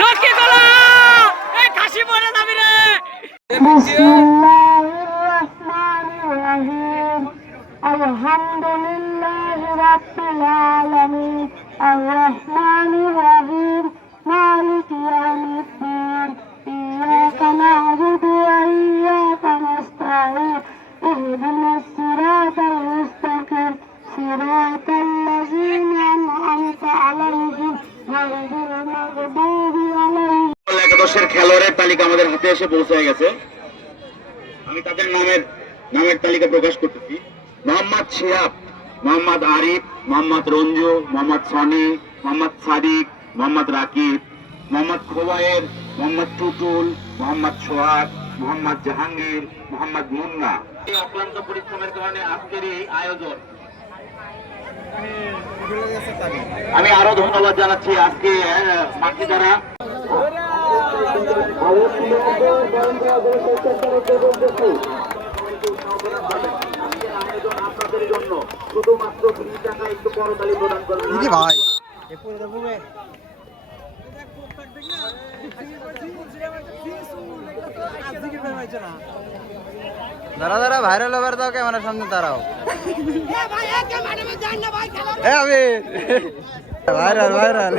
লক্ষ্মী কলা এই খাসি পড়ে যাবি রে। আলহামদুলিল্লাহি রাব্বিল আলামিন আর রহমানির রহিম মালিকি ইয়াউমিদ্দিন ইয়াকা না'বুদু ওয়া ইয়াকা নাস্তাঈন ইহদিনাস সিরাতাল মুস্তাকিম সিরাতাল লাযীনা আন'আমতা আলাইহিম গায়রিল মাগদুবি আলাইহিম। একাদশের খেলোয়াড়ের তালিকা আমাদের হাতে এসে পৌঁছে গেছে। আমি তাদের নামের তালিকা প্রকাশ করতেছি। মোহাম্মদ শিহাব, মোহাম্মদ আরিফ, মোহাম্মদ রঞ্জু, মোহাম্মদ সনি, মোহাম্মদ সাদিক, মোহাম্মদ রাকিব, মোহাম্মদ খোবায়ের, মোহাম্মদ টুটুল, মোহাম্মদ সোহাগ, মোহাম্মদ জাহাঙ্গীর, মোহাম্মদ মুন্না। এই অক্লান্ত পরিশ্রমের কারণে আজকের এই আয়োজন। আমি আরো ধন্যবাদ জানাচ্ছি আজকে মাঠে যারা আপনাদের জন্য শুধুমাত্র 20 টাকা একটু করতালি প্রদান করবেন ভাই। দাঁড়া দাঁড়া ভাইরাল ওভার দাও ক্যামেরার সামনে দাঁড়াও। আমি ভাইরাল ভাইরাল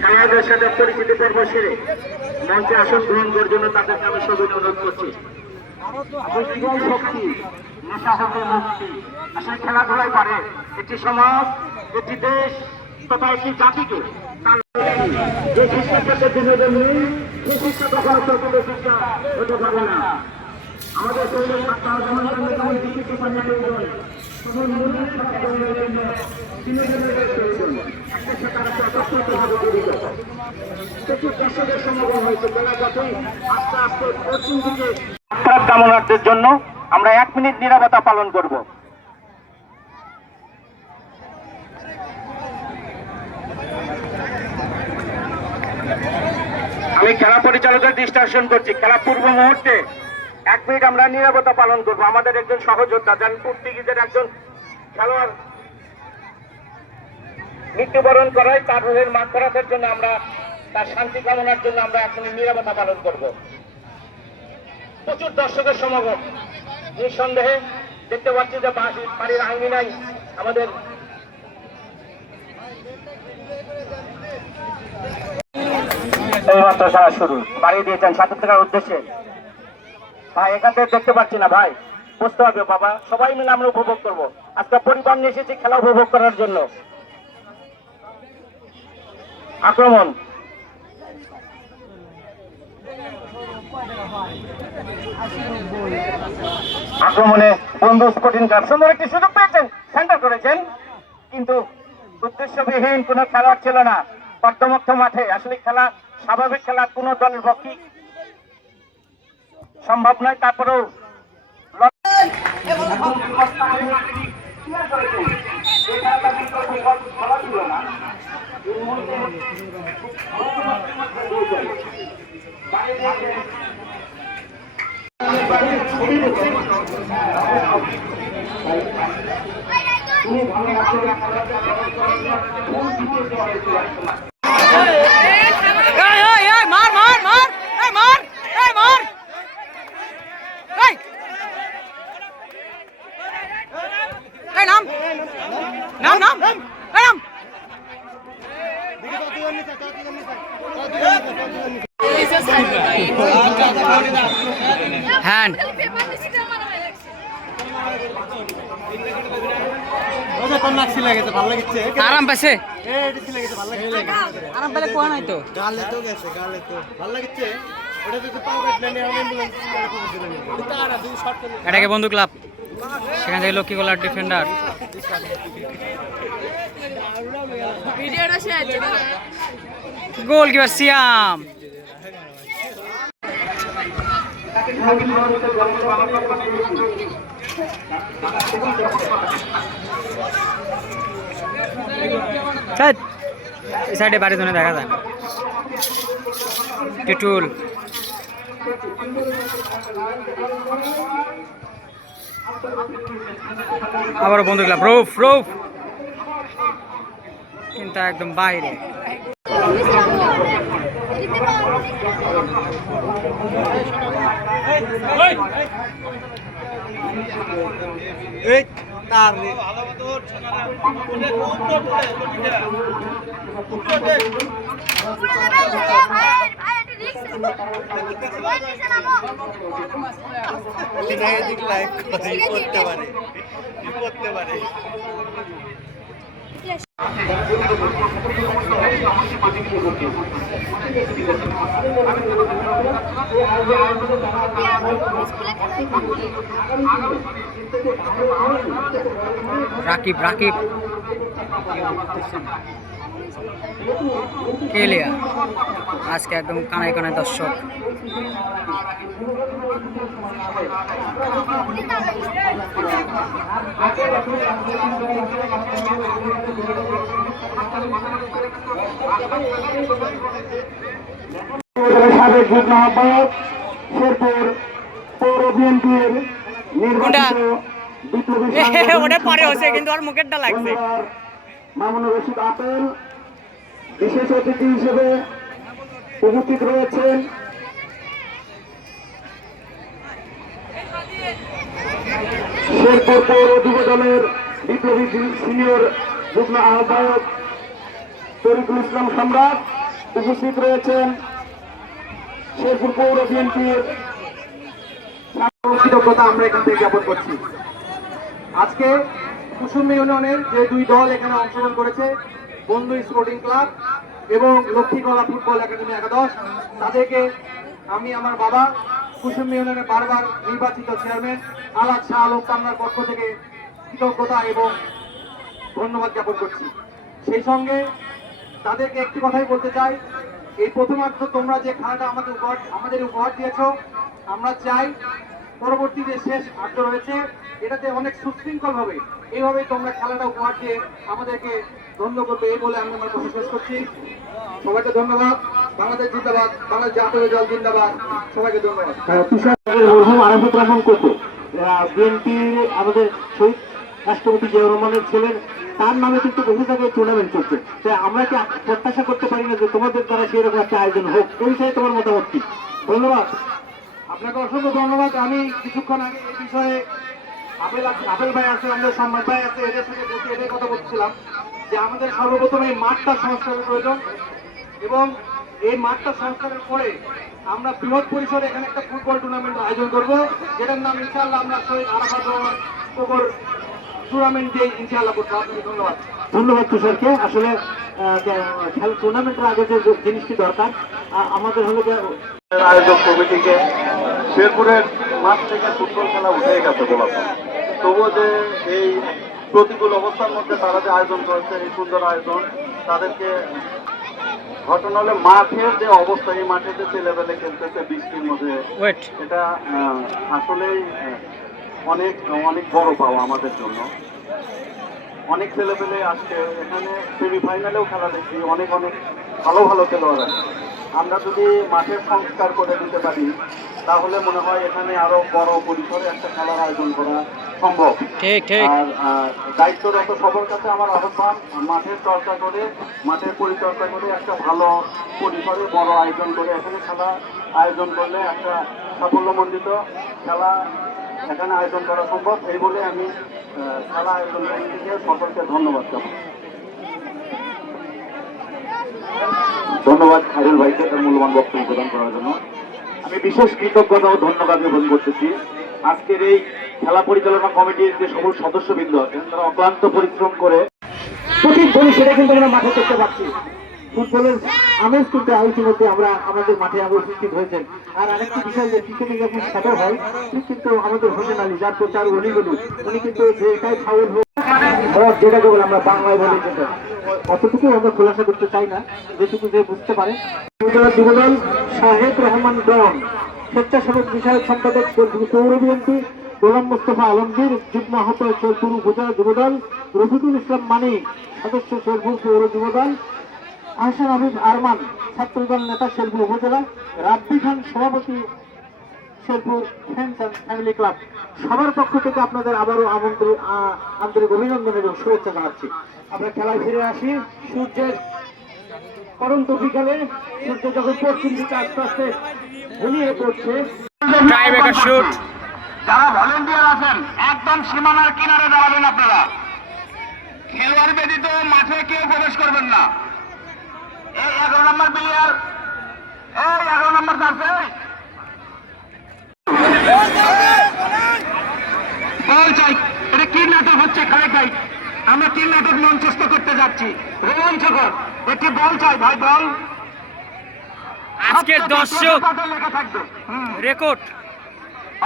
খেলোয়াড়দের সাথে পরিচিতি পর্ব সেরে মঞ্চে আসন গ্রহণ করার জন্য তাদেরকে আমি সবিনয় অনুরোধ করছি। শক্তি নেশা হবে মুক্তি। আসলে খেলাধুলাই পারে একটি সমাজ, একটি দেশ তথা একটি জাতিকে যে শিক্ষা পেতে বিনোদন নেই সেই শিক্ষা কখনো চলতে শিক্ষা হতে পারে না। আমাদের শরীরের যেমন বিকৃতি পানি প্রয়োজন তখন মনের বিনোদনের প্রয়োজন। প্রচুর দর্শকের সমাগম হয়েছে। বেলা যতই আস্তে আস্তে পশ্চিম দিকে কামনার্থীর জন্য আমরা 1 মিনিট নীরবতা পালন করব। আমি খেলা পরিচালকের দৃষ্টি আকর্ষণ করছি। খেলা পূর্ব মুহূর্তে 1 মিনিট আমরা নীরবতা পালন করব। আমাদের একজন সহযোদ্ধা যান পর্তুগিজের একজন খেলোয়াড় মৃত্যুবরণ করায় তার রুহের মাগফিরাতের জন্য আমরা তার শান্তি কামনার জন্য আমরা 1 মিনিট নীরবতা পালন করব। প্রচুর দর্শকের সমাগম নিঃসন্দেহে দেখতে পাচ্ছি যে বাড়ির আঙ্গিনায় আমাদের এইমাত্র খেলা শুরু বাড়িয়ে দিয়েছেন ৭০ টাকার উদ্দেশ্যে। ভাই এখান থেকে দেখতে পাচ্ছি না ভাই, বুঝতে হবে বাবা, সবাই মিলে আমরা উপভোগ করবো। আজকে পরিবার নিয়ে এসেছি খেলা উপভোগ করার জন্য। আক্রমণ আক্রমণে বন্ধু স্পোর্টিং ক্লাব সুন্দর একটি সুযোগ পেয়েছেন, সেন্টার করেছেন, কিন্তু উদ্দেশ্যবিহীন কোন খেলোয়াড় ছিল না। কর্দমক্ষ মাঠে আসলে খেলা স্বাভাবিক খেলা কোনো দলের পক্ষে সম্ভব নয়। তারপরেও মার মার মার এই মার এই মার এই এই নাম নাম নাম এই নাম হ্যান্ড আরাম পাইছে আরাম পেলে কোয়া নাই তো এটাকে বন্ধু ক্লাব সেখান থেকে লক্ষ্মী গোলার ডিফেন্ডার গোল কিপার সিয়াম এই সাইডে বাড়ি ধরে দেখা যায় টিটুল আবার বন্ধু ক্লাব রুফ রুফ কিন্তু একদম বাইরে রাকিব রাকিব কেলিয়া আজকে একদম কানায় কানায় দর্শক সাবেক যুগ্ম আহ্বায়ক শেরপুর পৌর বিএনপির নির্বাচিত বিপ্লবী ওটা পরে হচ্ছে কিন্তু আর মুখেরটা লাগছে মামুনুর রশিদ আপেল বিশেষ অতিথি হিসেবে উপস্থিত রয়েছেন শেরপুর পৌর যুব দলের বিপ্লবী সিনিয়র যুগ্ম আহ্বায়ক তরিকুল ইসলাম সম্রাট উপস্থিত রয়েছেন শেরপুর পৌর বিএনপির কৃতজ্ঞতা আমরা এখান থেকে জ্ঞাপন করছি। আজকে কুসুম ইউনিয়নের যে দুই দল এখানে অংশগ্রহণ করেছে বন্ধু স্পোর্টিং ক্লাব এবং লক্ষ্মীগলা ফুটবল একাডেমি একাদশ, তাদেরকে আমি আমার বাবা কুসুম ইউনিয়নের বারবার নির্বাচিত চেয়ারম্যান আলাদ শাহ আলম পান্নার পক্ষ থেকে কৃতজ্ঞতা এবং ধন্যবাদ জ্ঞাপন করছি। সেই সঙ্গে তাদেরকে একটি কথাই বলতে চাই, এই প্রথমার্ধ তোমরা যে খেলাটা আমাদের উপহার দিয়েছ, আমরা চাই পরবর্তী যে শেষ আর্ধ রয়েছে এটাতে অনেক সুশৃঙ্খল হবে এইভাবেই তোমরা খেলাটা উপহার দিয়ে আমাদেরকে ধন্য করবে, এই বলে আমি আমার কথা শেষ করছি। সবাইকে ধন্যবাদ। বাংলাদেশ জিন্দাবাদ, বাংলাদেশ জাতীয় দল জিন্দাবাদ। সবাইকে ধন্যবাদ। আরম্ভ রহমান করতো বিএনপি আমাদের শহীদ রাষ্ট্রপতি জিয়াউর রহমানের ছেলের তার নামে কিন্তু বহু জায়গায় টুর্নামেন্ট চলছে। তাই আমরা কি প্রত্যাশা করতে পারি না যে তোমাদের দ্বারা সেরকম একটা আয়োজন হোক? এই বিষয়ে তোমার মতামত কি? ধন্যবাদ, আপনাকে অসংখ্য ধন্যবাদ। আমি কিছুক্ষণ আগে এই বিষয়ে আপেল ভাই আছে, আমাদের সম্মান ভাই আছে, এদের সাথে বসে এটাই কথা বলছিলাম যে আমাদের সর্বপ্রথম এই মাঠটা সংস্কারের প্রয়োজন এবং এই মাঠটা সংস্কারের পরে আমরা বৃহৎ পরিসরে এখানে একটা ফুটবল টুর্নামেন্টের আয়োজন করব, যেটার নাম ইনশাআল্লাহ আমরা শহীদ আরাফাত রহমান টুর্নামেন্ট দিয়ে ইনশাআল্লাহ করবো। আপনাকে ধন্যবাদ। ধন্যবাদ তুষারকে। আসলে খেলা টুর্নামেন্টের আগে যে জিনিসটি দরকার আমাদের হলো যে আয়োজক কমিটিকে শেরপুরের মাঠ থেকে ফুটবল খেলা উঠে গেছে বলা যায়, তবুও যে এই প্রতিকূল অবস্থার মধ্যে তারা যে আয়োজন করেছে এই সুন্দর আয়োজন, তাদেরকে ঘটনা হলে মাঠের যে অবস্থা, এই মাঠে যে ছেলেবেলে খেলতেছে বৃষ্টির মধ্যে, ওয়েট এটা আসলেই অনেক অনেক বড় পাওয়া আমাদের জন্য। অনেক ছেলেপেলে আজকে এখানে সেমিফাইনালেও খেলা দেখছি, অনেক অনেক ভালো ভালো খেলোয়াড় আছে। আমরা যদি মাঠের সংস্কার করে দিতে পারি তাহলে মনে হয় এখানে আরো বড় পরিসরে একটা খেলার আয়োজন করা সম্ভব। ঠিক ঠিক। আর দায়িত্বরত সবার কাছে আমার আহ্বান, মাঠের চর্চা করে, মাঠের পরিচর্যা করে একটা ভালো পরিসরে বড় আয়োজন করে এখানে খেলা আয়োজন করলে একটা সাফল্যমণ্ডিত খেলা এখানে আয়োজন করা সম্ভব। এই বলে আমি খেলা আয়োজন কমিটিকে সকলকে ধন্যবাদ জানাই। ধন্যবাদ খায়রুল ভাইকে তার মূল্যবান বক্তব্য প্রদান করার জন্য। আমি বিশেষ কৃতজ্ঞতা ও ধন্যবাদ জ্ঞাপন করতেছি আজকের এই খেলা পরিচালনা কমিটির যে সকল সদস্যবৃন্দ আছেন, তারা অক্লান্ত পরিশ্রম করে সঠিক বলি সেটা কিন্তু আমরা মাঠে করতে পারছি। ফুটবলের আমেজ কিন্তু ইতিমধ্যে আমরা আমাদের মাঠে আবার উপস্থিত হয়েছেন। আর আরেকটি বিষয়, যে ক্রিকেটে যখন খেলা হয় ঠিক কিন্তু আমাদের হোসেন আলী, যার প্রচার অলিগলি, উনি কিন্তু যে এটাই ফাউল হোক যেটাকে বলে আমরা বাংলায় বলি, যেটা অতটুকু আমরা খোলাসা করতে চাই না, যেটুকু যে বুঝতে পারে। যুবদল শাহেদ রহমান ডন, স্বেচ্ছাসেবক বিষয়ক সম্পাদক পৌর বিএনপি, গোলাম মোস্তফা আলমগীর, যুগ্ম আহ্বায়ক শেরপুর উপজেলা যুবদল, রফিকুল ইসলাম মানিক, সদস্য শেরপুর পৌর যুবদল, আহসান হাবিব আরমান, ছাত্রদল নেতা শেরপুর উপজেলা, রাব্বি খান সভাপতি Sherpur friends and family club, সবার পক্ষ থেকে আপনাদের আবারও আন্তরিক অভিনন্দন এবং শুভেচ্ছা জানাচ্ছি। আমরা খেলায় ফিরে আসি। সূর্যের পরন্ত বিকালে সূর্য যখন পশ্চিম দিকে আস্তে আস্তে ঘুমিয়ে পড়ছে, টাইব্রেকার শুট। যারা ভলেন্টিয়ার আছেন একদম সীমানার কিনারে দাঁড়াবেন আপনারা। খেলোয়াড় ব্যতীত মাঠে কেউ প্রবেশ করবেন না। এই 11 নম্বর প্লেয়ার, এই 11 নম্বর আছে বল চাই। এটা কি নাটক হচ্ছে খাই খাই? আমরা কি নাটক মঞ্চস্থ করতে যাচ্ছি? রোমাঞ্চকর একটি বল চাই ভাই, বল। আজকের দর্শক লেখা থাকবে। রেকর্ড।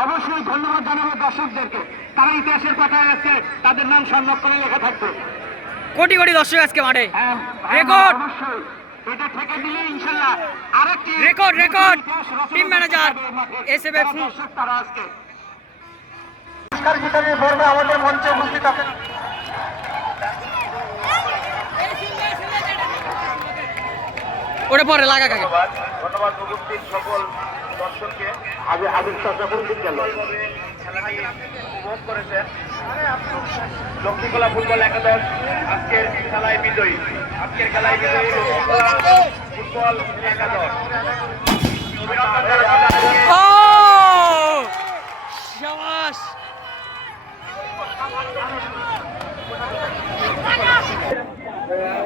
অবশ্যই ধন্যবাদ জানাবো দর্শকদেরকে, তারা ইতিহাসের পাতায় আছে, তাদের নাম সংরক্ষণে লেখা থাকবে। কোটি কোটি দর্শক আজকে মাঠে। হ্যাঁ, রেকর্ড। অবশ্যই এটা থেকে দিলে ইনশাআল্লাহ আরেকটি রেকর্ড রেকর্ড। টিম ম্যানেজার এসএফএফ দর্শক তারা আজকে পুরস্কার বিতরণের পর্বে আমাদের মঞ্চে উপস্থিত আছেন। ওটা পরে লাগা কাকে। ধন্যবাদ উপস্থিত সকল দর্শককে। আবির চর্চা করুন গেল খেলাটি উপভোগ করেছেন। লক্ষ্মীকলা ফুটবল একাদশ আজকের খেলায় বিজয়ী। আজকের খেলায় বিজয়ী লক্ষ্মীকলা ফুটবল একাদশ। ও শাবাশ।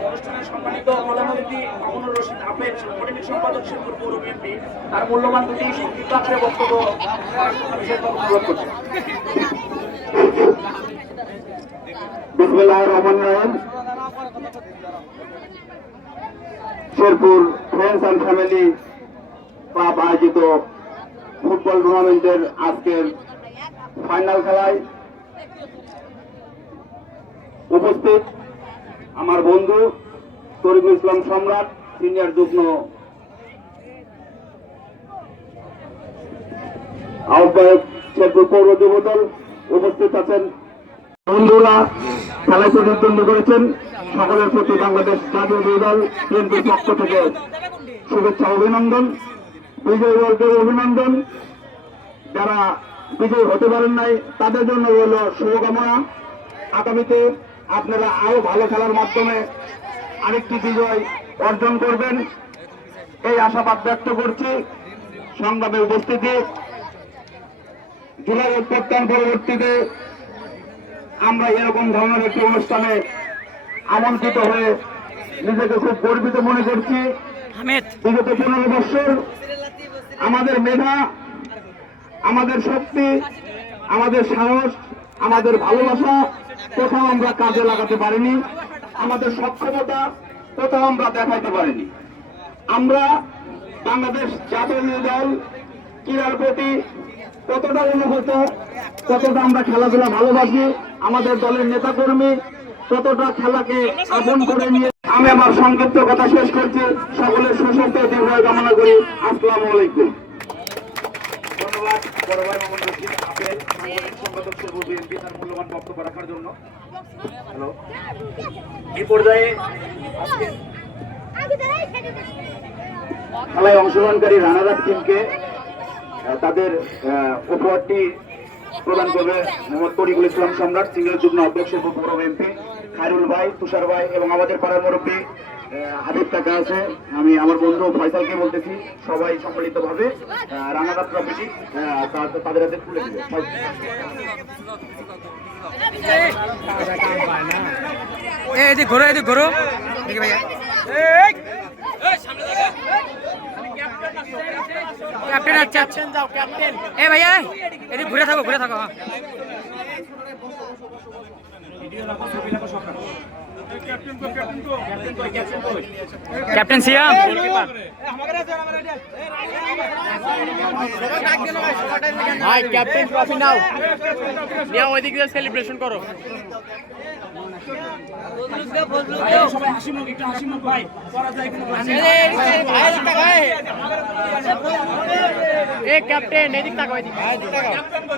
অনুষ্ঠানের সম্মানিত মৌলানা মুফতি মামুনুর রশিদ আফেদ, সাংগঠনিক সম্পাদক শেরপুর পৌর বিএনপি, তার মূল্যবান দুটি সংক্ষিপ্ত আকারে বক্তব্য অনুরোধ করছি। বিসমিল্লাহির রহমানির রহিম। Sherpur friends and family club আয়োজিত ফুটবল টুর্নামেন্টের আজকের ফাইনাল খেলায় উপস্থিত আমার বন্ধু তরিকুল ইসলাম সম্রাট, সিনিয়র যুগ্ম আহ্বায়ক শেরপুর পৌর যুবদল, উপস্থিত আছেন বন্ধুরা খেলায় প্রতিদ্বন্দ্বী করেছেন। সকলের প্রতি বাংলাদেশ জাতীয় যুবদল বিএনপির পক্ষ থেকে শুভেচ্ছা অভিনন্দন, বিজয়ী বলতে অভিনন্দন। যারা বিজয়ী হতে পারেন নাই তাদের জন্য হল শুভকামনা। আগামীতে আপনারা আরো ভালো খেলার মাধ্যমে আরেকটি বিজয় অর্জন করবেন, এই আশাবাদ ব্যক্ত করছি। সংগ্রামে উপস্থিতি, জুলাই অভ্যুত্থান পরবর্তীতে আমরা এরকম ধরনের একটি অনুষ্ঠানে আমন্ত্রিত হয়ে নিজেকে খুব গর্বিত মনে করছি। বিগত 15 বছর আমাদের মেধা, আমাদের শক্তি, আমাদের সাহস, আমাদের ভালোবাসা কোথাও আমরা কাজে লাগাতে পারিনি, আমাদের সক্ষমতা কোথাও আমরা দেখাইতে পারিনি। আমরা বাংলাদেশ জাতীয় দল ক্রীড়ার প্রতি কতটা অনুভূত, কতটা আমরা খেলাধুলা ভালোবাসি, আমাদের দলের নেতাকর্মী কতটা খেলাকে আপন করে নিয়ে আমি আমার সংক্ষিপ্ত কথা শেষ করছি। সকলের সুস্বাস্থ্য দীর্ঘায়ু কামনা করি। আসসালামু আলাইকুম। ধন্যবাদ বড় ভাই মোহাম্মদ রশিদ আপেল, সাংগঠনিক সম্পাদক সর্ব বিএনপি, তার মূল্যবান বক্তব্য রাখার জন্য। হ্যালো, এই পর্যায়ে আজকে খেলায় অংশগ্রহণকারী রানার আপ টিমকে তাদের উপহারটি প্রদান করবে মোহাম্মদ তরিকুল ইসলাম সম্রাট, সিনিয়র যুগ্ম অধ্যক্ষ পৌর এমপি, খায়রুল ভাই, তুষার ভাই এবং আমাদের পাড়ার মুরব্বী হাবিব কাকা আছে। আমি আমার বন্ধু ফয়সালকে বলতেছি সবাই সম্মিলিতভাবে রানার আপ ট্রফিটি তাদের হাতে তুলে দিবে। এদিক ঘোরো, এদিক ঘোরো। দেখি ভাইয়া, ক্যাপ্টেন আচ্ছা আচ্ছা যাও ক্যাপ্টেন। এ ভাইয়া এদিক ঘুরে থাকো, ঘুরে থাকো। ক্যাপ্টেন সিয়াম, ভাই ক্যাপ্টেন ট্রফি নাও, নিয়ে ওইদিক দিয়ে সেলিব্রেশন করো। ক্যাপ্টেন এদিক তাকাও, এদিক তাকাও।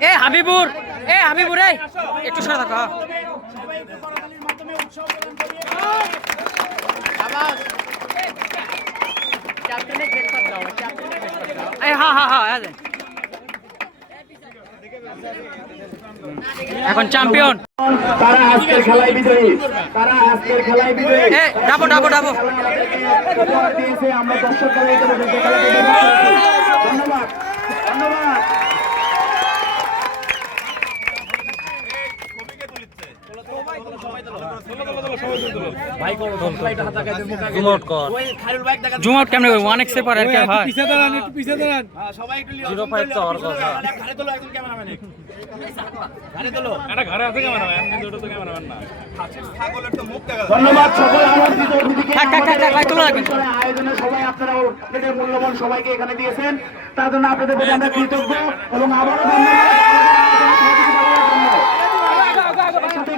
এ হাবিবুর, এ হাবিবুর, এই একটু সরে থাকো। হ্যাঁ হ্যাঁ হ্যাঁ, এখন চ্যাম্পিয়ন তারা আজকের খেলায় বিজয়ী, তারা আজকের খেলায় বিজয়ী। ডাবো ডাবো ডাবো। উপহার দিয়েছে, আমরা দর্শকরা এই খেলাকে ধন্যবাদ, ধন্যবাদ। জুম আউট কেমনে করব? 1x এর পর আর কি হয়। পিছে দাঁড়ান, একটু পিছে দাঁড়ান। সবাই একটু 05 তো আর কথা। ঘাড়ে তোলো একজন ক্যামেরাম্যান। ঘাড়ে তোলো। এটা ঘাড়ে আছে ক্যামেরাম্যান, কিন্তু ওটা তো ক্যামেরাম্যান না। ছাগলের তো মুখ দেখা যায়। ধন্যবাদ সকল আমন্ত্রিত অতিথিকে। আয়োজনে সবাই আপনারা আপনাদের মূল্যবান সবাইকে এখানে দিয়েছেন, তার জন্য আপনাদের প্রতি আমরা কৃতজ্ঞ এবং আবারও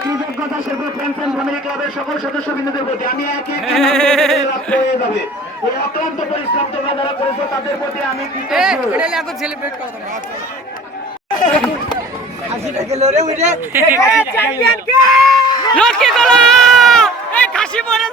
কৃতজ্ঞতা সর্ব ফ্রেন্ডস এন্ড ফ্যামিলি ক্লাবের সকল সদস্যবৃন্দদের প্রতি। আমি একে হয়ে যাবে এই অত্যন্ত পরিশ্রম তোমরা যারা করেছো তাদের প্রতি আমি কৃতজ্ঞ। সেলিব্রেট করো তোমরা। লক্ষ্মী কলা, এই খাসি মরে